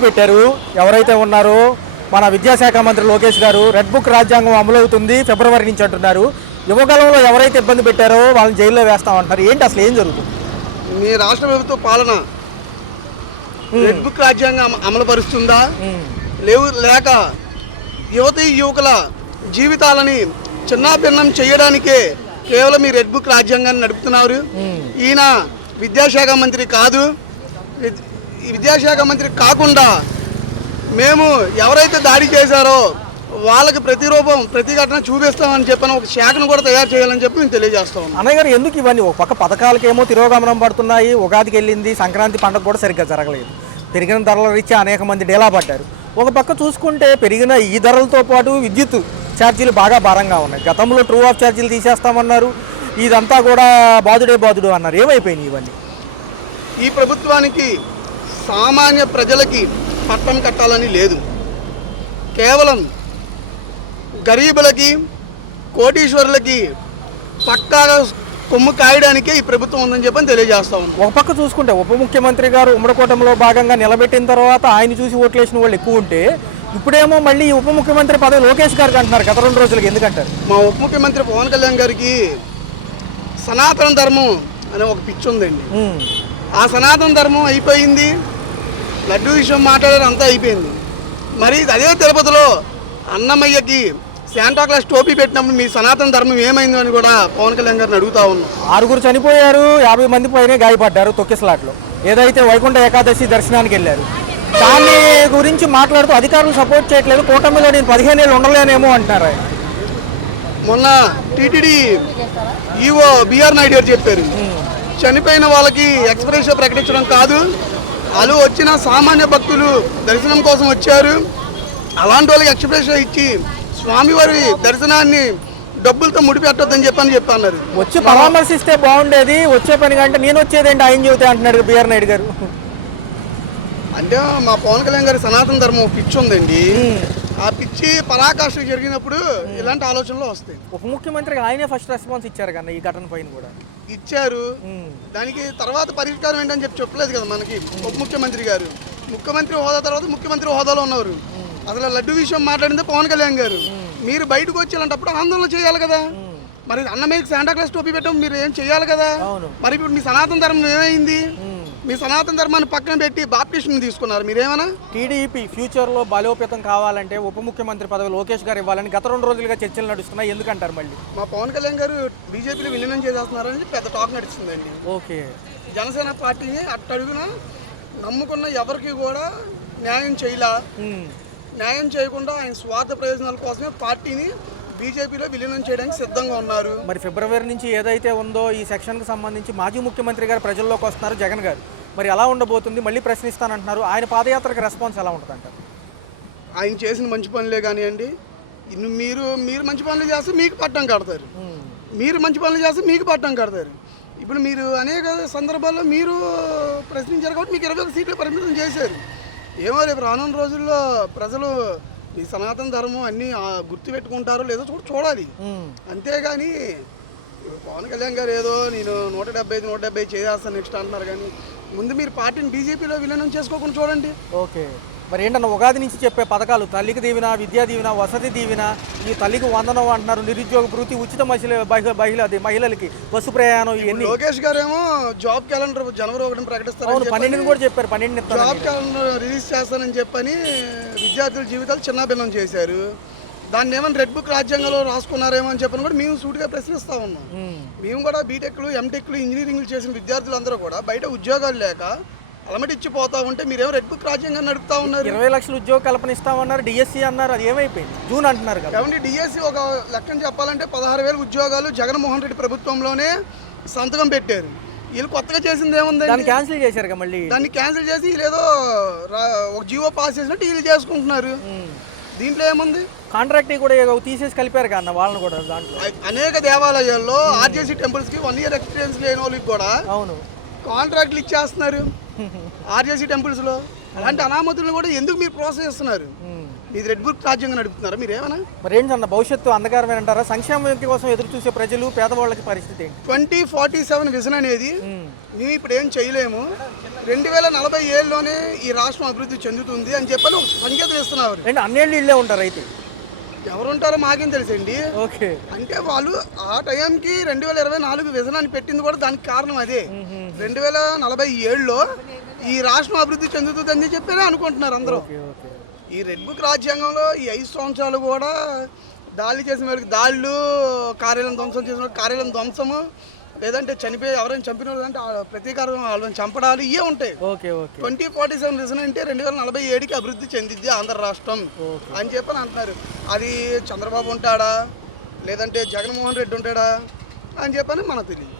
బయట పెట్టారు. ఎవరైతే ఉన్నారో మన విద్యాశాఖ మంత్రి లోకేష్ గారు రెడ్ బుక్ రాజ్యాంగం అమలవుతుంది ఫిబ్రవరి నుంచి అంటున్నారు. యువకాలంలో ఎవరైతే ఇబ్బంది పెట్టారో వాళ్ళని జైల్లో వేస్తామంటున్నారు. ఏంటి అసలు ఏం జరుగుతుంది? మీ రాష్ట్ర ప్రభుత్వ పాలన రెడ్ బుక్ రాజ్యాంగం అమలు పరుస్తుందా లేక యువతీ యువకుల జీవితాలని చిన్నాభిన్నం చేయడానికే కేవలం ఈ రెడ్ బుక్ రాజ్యాంగాన్ని నడుపుతున్నారు. ఈయన విద్యాశాఖ మంత్రి కాదు. విద్యాశాఖ మంత్రి కాకుండా మేము ఎవరైతే దాడి చేశారో వాళ్ళకి ప్రతిఘటన చూపిస్తామని చెప్పిన ఒక శాఖను కూడా తయారు చేయాలని చెప్పి మేము తెలియజేస్తాం. అన్నయ్య గారు, ఎందుకు ఇవన్నీ? ఒక పక్క పథకాలకేమో తిరోగమనం పడుతున్నాయి. ఉగాదికి వెళ్ళింది, సంక్రాంతి పండుగ కూడా సరిగ్గా జరగలేదు. పెరిగిన ధరల రీత్యా అనేక మంది డేలా పడ్డారు. ఒక పక్క చూసుకుంటే పెరిగిన ఈ ధరలతో పాటు విద్యుత్ ఛార్జీలు బాగా భారంగా ఉన్నాయి. గతంలో ట్రూ ఆఫ్ ఛార్జీలు తీసేస్తామన్నారు. ఇదంతా కూడా బాదుడు అన్నారు. ఏమైపోయినాయి ఇవన్నీ? ఈ ప్రభుత్వానికి సామాన్య ప్రజలకి పట్టం కట్టాలని లేదు. కేవలం గరీబులకి కోటీశ్వరులకి పక్కాగా కొమ్ము కాయడానికే ఈ ప్రభుత్వం ఉందని చెప్పని తెలియజేస్తాం. ఒక పక్క చూసుకుంటే ఉప ముఖ్యమంత్రి గారు ఉమ్మడి కూటమిలో భాగంగా నిలబెట్టిన తర్వాత ఆయన చూసి ఓట్లేసిన వాళ్ళు ఎక్కువ ఉంటే ఇప్పుడేమో మళ్ళీ ఉప ముఖ్యమంత్రి పదవి లోకేష్ గారికి అంటున్నారు. గత 2 రోజులకి ఎందుకంటారు? మా ఉప ముఖ్యమంత్రి పవన్ కళ్యాణ్ గారికి సనాతన ధర్మం అనే ఒక పిచ్చి ఉందండి. ఆ సనాతన ధర్మం అయిపోయింది. లడ్డు విషయం మాట్లాడారు, అంతా అయిపోయింది. మరి అదే తిరుపతిలో అన్నమయ్యకి శాంటాక్లాస్ టోపీ పెట్టినప్పుడు మీ సనాతన ధర్మం ఏమైందో అని కూడా పవన్ కళ్యాణ్ గారిని అడుగుతా ఉన్నాం. 6 చనిపోయారు, 50 మంది పైనే గాయపడ్డారు తొక్కిసలాట్లో. ఏదైతే వైకుంఠ ఏకాదశి దర్శనానికి వెళ్ళారు దాని గురించి మాట్లాడుతూ అధికారులు సపోర్ట్ చేయట్లేదు. కూటమిలో నేను 15 ఏళ్ళు ఉండలేనేమో అంటున్నారు ఆయన. మొన్న టీటీడీ ఈవో బిఆర్ నాయుడు గారు చెప్పారు, చనిపోయిన వాళ్ళకి ఎక్స్ప్రెస్ ప్రకటించడం కాదు, వాళ్ళు వచ్చిన సామాన్య భక్తులు దర్శనం కోసం వచ్చారు, అలాంటి వాళ్ళకి ఎక్స్ప్రెస్ ఇచ్చి స్వామివారి దర్శనాన్ని డబ్బులతో ముడిపెట్టొద్దని చెప్పన్నారు. వచ్చి పరామర్శిస్తే బాగుండేది, వచ్చే పని కంటే నేను వచ్చేదేంటి ఆయన చెబితే అంటున్నాడు బిఆర్ నాయుడు గారు. అంటే మా పవన్ కళ్యాణ్ గారి సనాతన ధర్మం పిచ్చి ఉందండి. ఆ పిచ్చి పరాకాష్ఠ జరిగినప్పుడు ఇలాంటి ఆలోచనలు వస్తాయి. ఉప ముఖ్యమంత్రికి ఆయనే ఫస్ట్ రెస్పాన్స్ ఇచ్చారు కన్నా ఈ ఘటన పైన కూడా ఇచ్చారు. దానికి తర్వాత పరిష్కారం ఏంటని చెప్పలేదు కదా మనకి ఉప ముఖ్యమంత్రి గారు. ముఖ్యమంత్రి హోదా తర్వాత ముఖ్యమంత్రి హోదాలో ఉన్నారు. అసలు లడ్డు విషయం మాట్లాడిందే పవన్ కళ్యాణ్ గారు. మీరు బయటకు వచ్చేలాంటప్పుడు ఆందోళన చేయాలి కదా. మరి అన్నమయ్యకి శాంటాక్లాస్ టోపీ పెట్టడం మీరు ఏం చేయాలి కదా. మరి ఇప్పుడు మీ సనాతన ధర్మం ఏమైంది? మీ సనాతన ధర్మాన్ని పక్కన పెట్టి బాప్టిస్ట్ని తీసుకున్నారు. మీరేమన్నా టీడీపీ ఫ్యూచర్లో బలోపేతం కావాలంటే ఉప ముఖ్యమంత్రి పదవి లోకేష్ గారు ఇవ్వాలని గత 2 రోజులుగా చర్చలు నడుస్తున్నాయి. ఎందుకంటారు? మళ్ళీ మా పవన్ కళ్యాణ్ గారు బీజేపీలో విలీనం చేసేస్తున్నారని పెద్ద టాక్ నడుస్తుందండి. ఓకే, జనసేన పార్టీని అట్టడుగున నమ్ముకున్న ఎవరికి కూడా న్యాయం చేయకుండా ఆయన స్వార్థ ప్రయోజనాల కోసమే పార్టీని బీజేపీలో విలీనం చేయడానికి సిద్ధంగా ఉన్నారు. మరి ఫిబ్రవరి నుంచి ఏదైతే ఉందో ఈ సెక్షన్కి సంబంధించి మాజీ ముఖ్యమంత్రి గారు ప్రజల్లోకి వస్తున్నారు జగన్ గారు. మరి ఎలా ఉండబోతుంది? మళ్ళీ ప్రశ్నిస్తానంటున్నారు. ఆయన పాదయాత్రకు రెస్పాన్స్ ఎలా ఉంటుంది అంటారు? ఆయన చేసిన మంచి పనులే కానివ్వండి, మీరు మంచి పనులు చేస్తే మీకు పట్టం కడతారు, మీరు మంచి పనులు చేస్తే మీకు పట్టం కడతారు. ఇప్పుడు మీరు అనేక సందర్భాల్లో మీరు ప్రశ్నించారు కాబట్టి మీకు 21 సీట్లు పరిమితం చేశారు. ఏమో రేపు రానున్న రోజుల్లో ప్రజలు ఈ సనాతన ధర్మం అన్నీ గుర్తుపెట్టుకుంటారో లేదో చూడాలి. అంతేగాని పవన్ కళ్యాణ్ గారు ఏదో నేను 170 చేసేస్తాను నెక్స్ట్ అంటున్నారు. కానీ ముందు మీరు పార్టీని బీజేపీలో విలీనం చేసుకోకుండా చూడండి. ఓకే, మరి ఏంటన్నా ఉగాది నుంచి చెప్పే పథకాలు తల్లికి దీవెన, విద్యా దీవెన, వసతి దీవెన, ఈ తల్లికి వందనం అంటున్నారు, నిరుద్యోగ భృతి, ఉచిత మహిళలకి బస్సు ప్రయాణం, ఇవన్నీ. లోకేష్ గారు ఏమో జాబ్ క్యాలెండర్ జనవరి 1 ప్రకటిస్తారు. 12 కూడా చెప్పారు. 12 జాబ్ క్యాలెండర్ రిలీజ్ చేస్తానని చెప్పని విద్యార్థుల జీవితాలు చిన్నాభిన్నం చేశారు. దాన్ని ఏమన్నా రెడ్ బుక్ రాజ్యాంగంలో రాసుకున్నారేమో అని చెప్పని కూడా మేము సూటిగా ప్రశ్నిస్తూ ఉన్నాం. మేము కూడా బీటెక్లు, ఎంటెక్లు, ఇంజనీరింగ్లు చేసిన విద్యార్థులందరూ కూడా బయట ఉద్యోగాలు లేక అలమటిచ్చిపోతా ఉంటే మీరేమో రెడ్ బుక్ రాజ్యాంగం నడుపుతా ఉన్నారు. 20 లక్షల ఉద్యోగ కల్పన ఇస్తామన్నారు, డిఎస్సీ అన్నారు, అది ఏమైపోయింది? జూన్ అంటున్నారు కదా. కాబట్టి డిఎస్సీ ఒక లెక్కన చెప్పాలంటే 16,000 ఉద్యోగాలు జగన్మోహన్ రెడ్డి ప్రభుత్వంలోనే సంతకం పెట్టారు. వీళ్ళు కొత్తగా చేసింది ఏముంది? దాన్ని క్యాన్సిల్ చేశారు. మళ్ళీ దాన్ని క్యాన్సిల్ చేసి వీళ్ళేదో ఒక జీవో పాస్ చేసినట్టు వీళ్ళు చేసుకుంటున్నారు. దీంట్లో ఏముంది? కాంట్రాక్ట్ కూడా తీసేసి కలిపారు కన్నా వాళ్ళని కూడా. దాంట్లో అనేక దేవాలయాల్లో ఆర్జేసీ టెంపుల్స్కి 1 year ఎక్స్పీరియన్స్ లేని వాళ్ళకి కూడా అవును కాంట్రాక్ట్లు ఇచ్చేస్తున్నారు ఆర్జేసీ టెంపుల్స్లో. అలాంటి అనామతులను కూడా ఎందుకు మీరు ప్రోత్సహిస్తున్నారు? మీది రెడ్ బుక్ రాజ్యాంగం నడుపుతున్నారా మీరు ఏమైనా? మరి ఏంటన్న భవిష్యత్తు అంధకారమే అంటారా? సంక్షేమం కోసం ఎదురు చూసే ప్రజలు పేదవాళ్ళకి పరిస్థితి ఏంటి? 2047 విజన్ అనేది మేము ఇప్పుడు ఏం చేయలేము. 2047లోనే ఈ రాష్ట్రం అభివృద్ధి చెందుతుంది అని చెప్పని ఒక సంకేతం ఇస్తున్నారు. అంటే అన్నేళ్ళు ఇళ్ళే ఉంటారు అయితే. ఎవరు ఉంటారో మాకేం తెలుసండి. ఓకే. అంటే వాళ్ళు ఆ టైంకి 2024 విజన్ అని పెట్టింది కూడా దానికి కారణం అదే. 2047లో ఈ రాష్ట్రం అభివృద్ధి చెందుతుంది అని చెప్పి అనుకుంటున్నారు అందరూ. Okay okay. ఈ రెడ్ బుక్ రాజ్యాంగంలో ఈ 5 సంవత్సరాలు కూడా దాడులు చేసిన వాళ్ళకి దాడులు, కార్యాలయం ధ్వంసం చేసిన వాళ్ళకి కార్యాలయం ధ్వంసము, లేదంటే చనిపోయి ఎవరైనా చంపిన వాళ్ళు అంటే ప్రతీకారం వాళ్ళని చంపడాలు ఇవే ఉంటాయి. Okay okay. 2047 రీజన్ అంటే 2047కి అభివృద్ధి చెందిద్ది ఆంధ్ర రాష్ట్రం అని చెప్పని అంటున్నారు. అది చంద్రబాబు ఉంటాడా లేదంటే జగన్మోహన్ రెడ్డి ఉంటాడా అని చెప్పని మనకు తెలియదు.